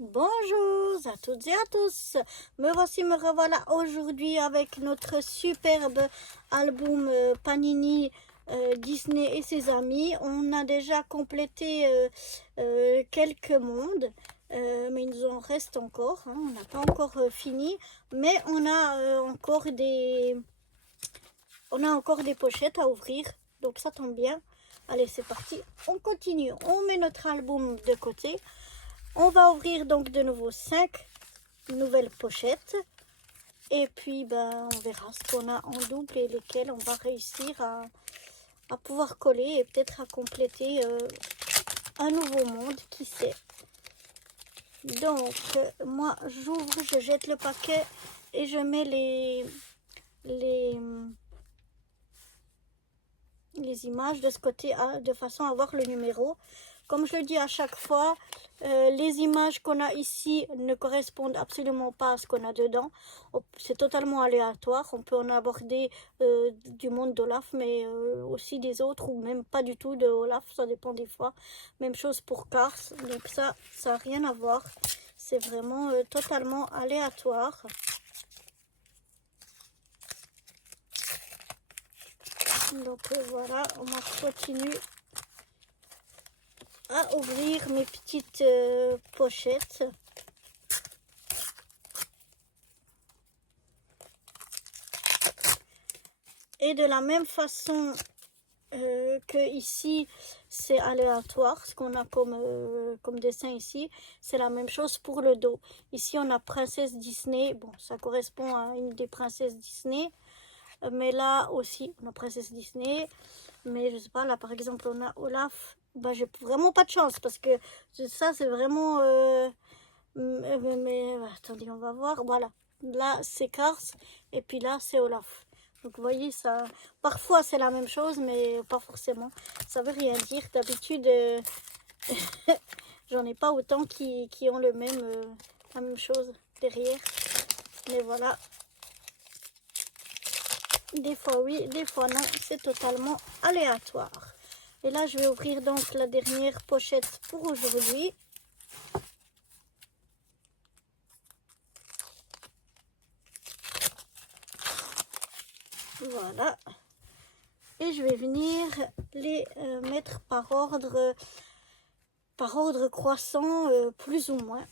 Bonjour à toutes et à tous. Me revoilà aujourd'hui avec notre superbe album Panini Disney et ses amis. On a déjà complété quelques mondes, mais il nous en reste encore, hein. On n'a pas encore fini, mais on a encore des pochettes à ouvrir, donc ça tombe bien. Allez, c'est parti, on continue. On met notre album de côté. On va ouvrir donc de nouveau 5 nouvelles pochettes. Et puis, on verra ce qu'on a en double et lesquelles on va réussir à pouvoir coller et peut-être à compléter un nouveau monde, qui sait. Donc, moi, j'ouvre, je jette le paquet et je mets les images de ce côté de façon à voir le numéro. Comme je le dis à chaque fois, les images qu'on a ici ne correspondent absolument pas à ce qu'on a dedans. C'est totalement aléatoire. On peut en aborder du monde d'Olaf, mais aussi des autres, ou même pas du tout de Olaf, ça dépend des fois. Même chose pour Cars, donc ça n'a rien à voir. C'est vraiment totalement aléatoire. Donc voilà, on continue à ouvrir mes petites pochettes. Et de la même façon que ici, c'est aléatoire, ce qu'on a comme dessin ici, c'est la même chose pour le dos. Ici, on a Princesse Disney. Bon, ça correspond à une des princesses Disney. Mais là aussi, on a Princesse Disney. Mais je sais pas, là par exemple, on a Olaf. J'ai vraiment pas de chance parce que ça, c'est vraiment... mais attendez, on va voir. Voilà. Là, c'est Cars. Et puis là, c'est Olaf. Donc vous voyez, ça, parfois c'est la même chose, mais pas forcément. Ça veut rien dire. D'habitude, j'en ai pas autant qui ont la même chose derrière. Mais voilà. Des fois oui, des fois non. C'est totalement aléatoire. Et là, je vais ouvrir donc la dernière pochette pour aujourd'hui. Voilà. Et je vais venir les mettre par ordre croissant, plus ou moins.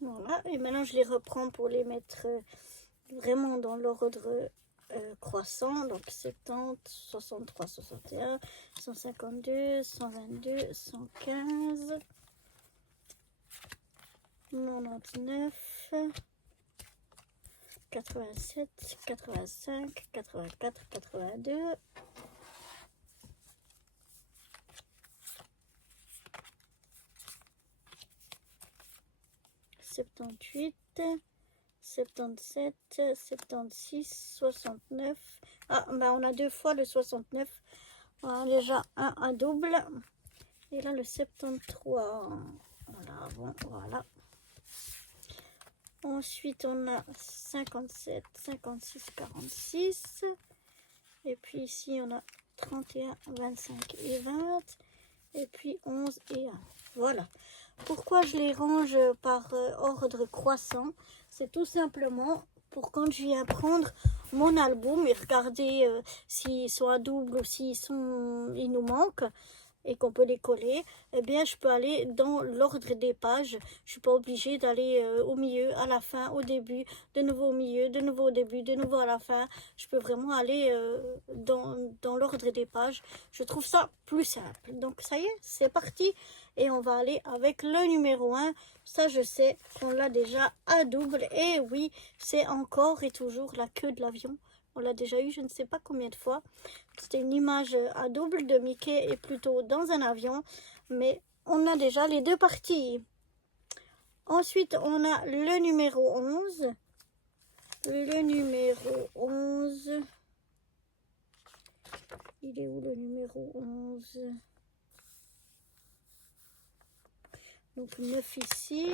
Voilà, et maintenant je les reprends pour les mettre vraiment dans l'ordre croissant. Donc 70, 63, 61, 152, 122, 115, 99, 87, 85, 84, 82. 78, 77, 76, 69. Ah, on a deux fois le 69. Voilà, déjà un double. Et là, le 73. Voilà, bon, voilà. Ensuite, on a 57, 56, 46. Et puis ici, on a 31, 25 et 20. Et puis 11 et 1. Voilà. Pourquoi je les range par ordre croissant? C'est tout simplement pour quand je viens prendre mon album et regarder s'ils sont à double ou s'ils nous manquent. et qu'on peut les coller, eh bien je peux aller dans l'ordre des pages. Je ne suis pas obligée d'aller au milieu, à la fin, au début, de nouveau au milieu, de nouveau au début, de nouveau à la fin. Je peux vraiment aller dans l'ordre des pages. Je trouve ça plus simple. Donc ça y est, c'est parti. Et on va aller avec le numéro 1. Ça, je sais qu'on l'a déjà à double. Et oui, c'est encore et toujours la queue de l'avion. On l'a déjà eu, je ne sais pas combien de fois. C'était une image à double de Mickey et plutôt dans un avion. Mais on a déjà les deux parties. Ensuite, on a le numéro 11. Le numéro 11. Il est où le numéro 11? Donc 9 ici.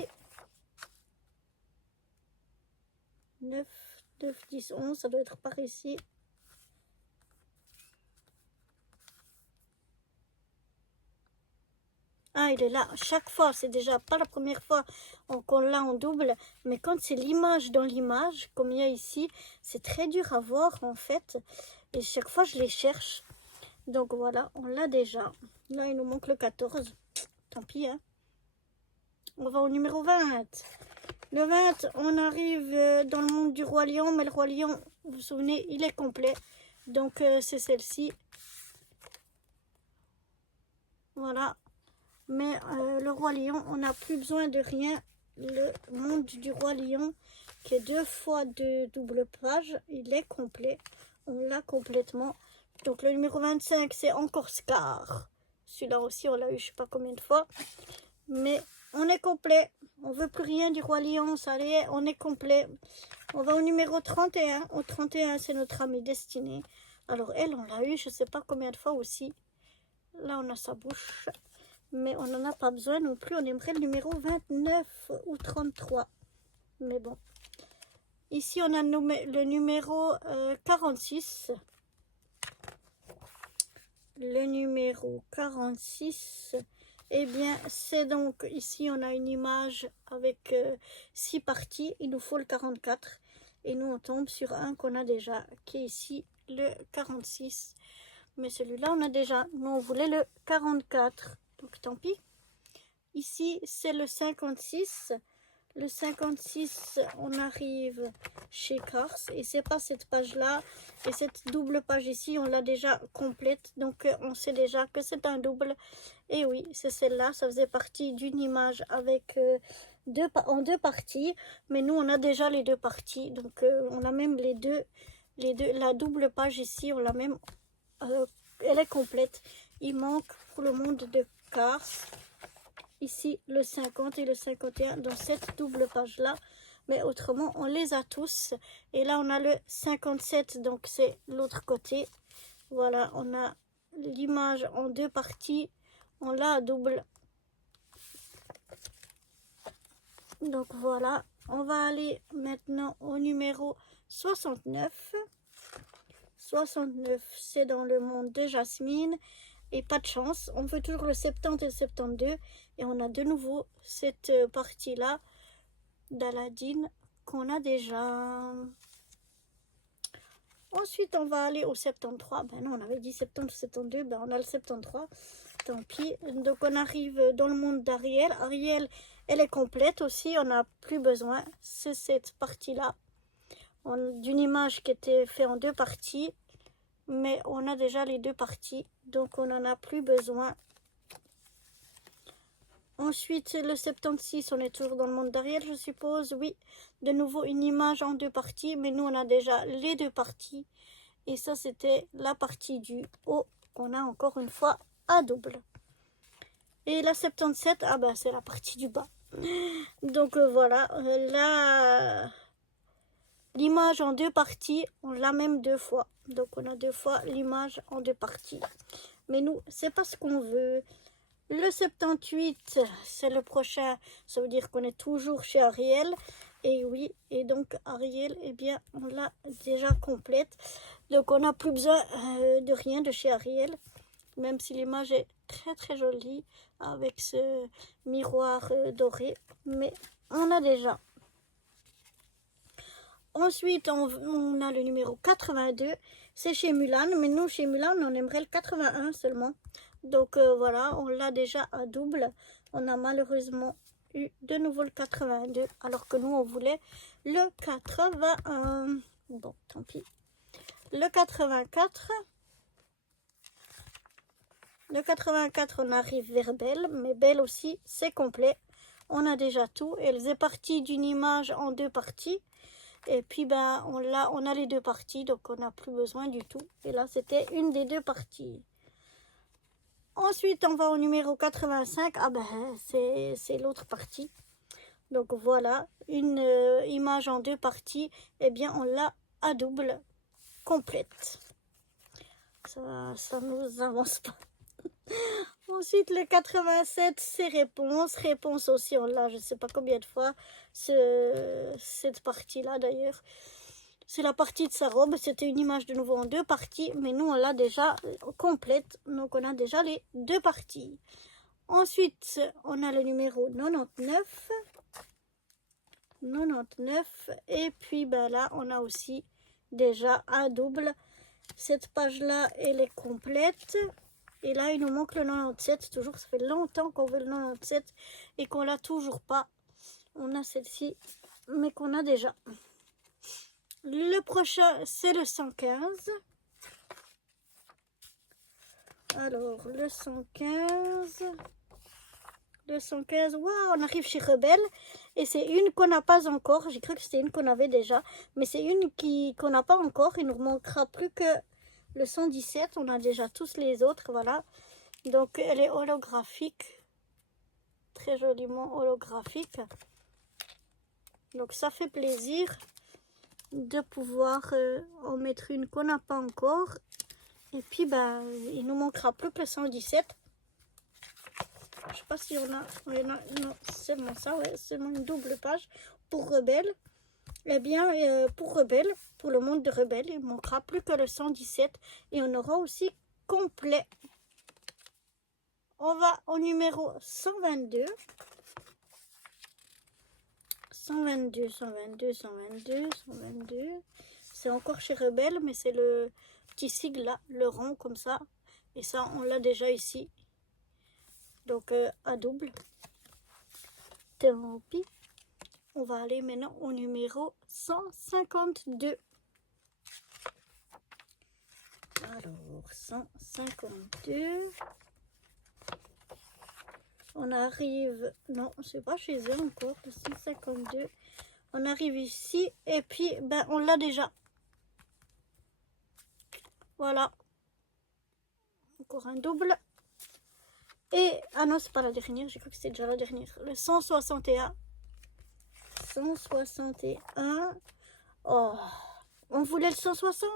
9, 10, 11. Ça doit être par ici. Ah, il est là. Chaque fois, c'est déjà pas la première fois qu'on l'a en double. Mais quand c'est l'image dans l'image, comme il y a ici, c'est très dur à voir en fait. Et chaque fois, je les cherche. Donc voilà, on l'a déjà. Là, il nous manque le 14. Tant pis, hein. On va au numéro 20. Le 20, on arrive dans le monde du Roi Lion. Mais le Roi Lion, vous vous souvenez, il est complet. Donc c'est celle-ci. Voilà. Mais le Roi Lion, on n'a plus besoin de rien. Le monde du Roi Lion, qui est 2 fois de double page, il est complet. On l'a complètement. Donc le numéro 25, c'est encore Scar. Celui-là aussi, on l'a eu je ne sais pas combien de fois. Mais on est complet. On veut plus rien du Roi Lion. Ça y est, on est complet. On va au numéro 31. Au 31, c'est notre amie Destinée. Alors elle, on l'a eu je ne sais pas combien de fois aussi. Là, on a sa bouche. Mais on n'en a pas besoin non plus. On aimerait le numéro 29 ou 33. Mais bon. Ici, on a le numéro 46. Le numéro 46. Eh bien, c'est donc, ici, on a une image avec 6 parties. Il nous faut le 44. Et nous, on tombe sur un qu'on a déjà, qui est ici, le 46. Mais celui-là, on a déjà. Nous, on voulait le 44. Donc, tant pis. Ici, c'est le 56. Le 56, on arrive chez Cars. Et c'est pas cette page-là. Et cette double page ici, on l'a déjà complète. Donc, on sait déjà que c'est un double. Et oui, c'est celle-là. Ça faisait partie d'une image avec en deux parties. Mais nous, on a déjà les deux parties. Donc, on a même les deux. La double page ici, on l'a même... elle est complète. Il manque pour le monde de Cars. Ici, le 50 et le 51 dans cette double page-là. Mais autrement, on les a tous. Et là, on a le 57, donc c'est l'autre côté. Voilà, on a l'image en deux parties. On l'a à double. Donc voilà, on va aller maintenant au numéro 69. 69, c'est dans le monde de Jasmine. Et pas de chance, on veut toujours le 70 et le 72. Et on a de nouveau cette partie-là d'Aladin qu'on a déjà. Ensuite, on va aller au 73. Ben non, on avait dit 70 ou 72. Ben on a le 73. Tant pis. Donc, on arrive dans le monde d'Ariel. Ariel, elle est complète aussi. On n'a plus besoin. C'est cette partie-là. D'une image qui était faite en deux parties. Mais on a déjà les deux parties. Donc, on n'en a plus besoin. Ensuite, le 76, on est toujours dans le monde d'Ariel, je suppose. Oui, de nouveau une image en deux parties. Mais nous, on a déjà les deux parties. Et ça, c'était la partie du haut qu'on a encore une fois à double. Et la 77, ah ben, c'est la partie du bas. Donc, voilà. L'image en deux parties, on l'a même deux fois. Donc, on a deux fois l'image en deux parties. Mais nous, c'est pas ce qu'on veut. Le 78, c'est le prochain. Ça veut dire qu'on est toujours chez Ariel. Et oui, et donc Ariel, eh bien, on l'a déjà complète. Donc, on n'a plus besoin de rien de chez Ariel. Même si l'image est très très jolie avec ce miroir doré. Mais on a déjà. Ensuite, on a le numéro 82. C'est chez Mulan. Mais nous, chez Mulan, on aimerait le 81 seulement. Donc voilà, on l'a déjà à double. On a malheureusement eu de nouveau le 82, alors que nous on voulait le 81. Bon, tant pis. Le 84. Le 84, on arrive vers Belle, mais Belle aussi, c'est complet. On a déjà tout. Elle est partie d'une image en 2 parties. Et puis, ben, on a les 2 parties, donc on n'a plus besoin du tout. Et là, c'était une des 2 parties. Ensuite, on va au numéro 85. Ah ben, c'est l'autre partie. Donc voilà, une image en 2 parties. Eh bien, on l'a à double, complète. Ça nous avance pas. Ensuite, le 87, c'est réponse. Réponse aussi, on l'a, je ne sais pas combien de fois, cette partie-là d'ailleurs. C'est la partie de sa robe. C'était une image de nouveau en 2 parties, mais nous, on l'a déjà complète. Donc, on a déjà les 2 parties. Ensuite, on a le numéro 99. 99. Et puis, ben là, on a aussi déjà un double. Cette page-là, elle est complète. Et là, il nous manque le 97. Toujours, ça fait longtemps qu'on veut le 97 et qu'on l'a toujours pas. On a celle-ci, mais qu'on a déjà. Le prochain, c'est le 115. Alors, le 115. Le 115, waouh, on arrive chez Rebelle. Et c'est une qu'on n'a pas encore. J'ai cru que c'était une qu'on avait déjà. Mais c'est une qu'on n'a pas encore. Il nous manquera plus que le 117. On a déjà tous les autres, voilà. Donc, elle est holographique. Très joliment holographique. Donc, ça fait plaisir de pouvoir en mettre une qu'on n'a pas encore. Et puis, ben, il nous manquera plus que le 117. Je sais pas si on a... Non, c'est seulement ça, ouais. Seulement une double page pour Rebelle. Eh bien, pour Rebelle, pour le monde de Rebelle, il ne manquera plus que le 117. Et on aura aussi complet. On va au numéro 122. 122, 122, 122, 122. C'est encore chez Rebelle, mais c'est le petit sigle là, le rond comme ça. Et ça, on l'a déjà ici. Donc, à double. Tant pis. On va aller maintenant au numéro 152. Alors, 152. On arrive... Non, c'est pas chez eux encore, le 152. On arrive ici et puis, ben, on l'a déjà. Voilà. Encore un double. Et, ah non, c'est pas la dernière, j'ai cru que c'était déjà la dernière. Le 161. 161. Oh, on voulait le 160.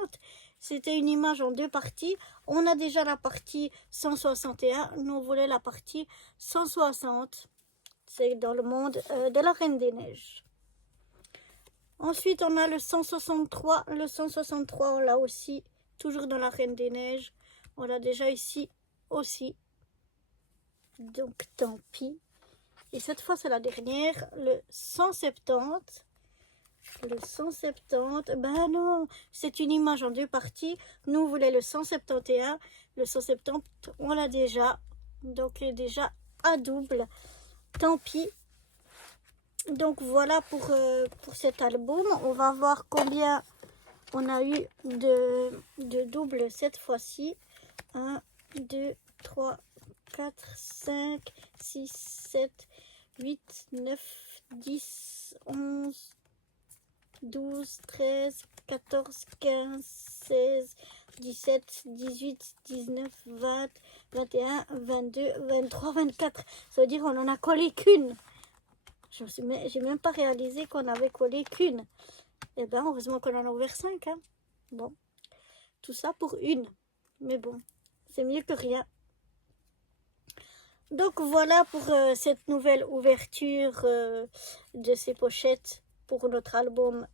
C'était une image en 2 parties. On a déjà la partie 161. Nous, on voulait la partie 160. C'est dans le monde de la Reine des Neiges. Ensuite, on a le 163. Le 163, on l'a aussi, toujours dans la Reine des Neiges. On l'a déjà ici aussi. Donc, tant pis. Et cette fois, c'est la dernière. Le 170. Le 170. Ben non, c'est une image en 2 parties. Nous, on voulait le 171. Le 170, on l'a déjà. Donc, il est déjà à double. Tant pis. Donc, voilà pour cet album. On va voir combien on a eu de doubles cette fois-ci. 1, 2, 3, 4, 5, 6, 7, 8, 9, 10, 11, 12, 13, 14, 15, 16, 17, 18, 19, 20, 21, 22, 23, 24. Ça veut dire qu'on en a collé qu'une. J'ai même pas réalisé qu'on avait collé qu'une. Et bien, heureusement qu'on en a ouvert 5. Hein. Bon, tout ça pour une. Mais bon, c'est mieux que rien. Donc voilà pour cette nouvelle ouverture de ces pochettes pour notre album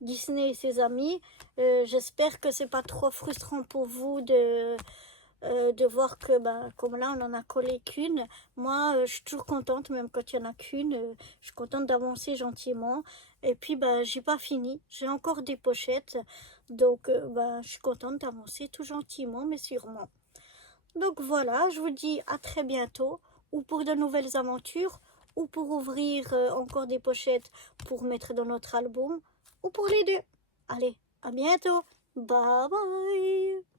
Disney et ses amis. J'espère que c'est pas trop frustrant pour vous de voir que, ben, comme là, on en a collé qu'une. Moi, je suis toujours contente, même quand il n'y en a qu'une. Je suis contente d'avancer gentiment. Et puis, ben, j'ai pas fini. J'ai encore des pochettes. Donc, ben, je suis contente d'avancer tout gentiment, mais sûrement. Donc voilà, je vous dis à très bientôt, ou pour de nouvelles aventures, ou pour ouvrir encore des pochettes pour mettre dans notre album, ou pour les deux. Allez, à bientôt. Bye bye.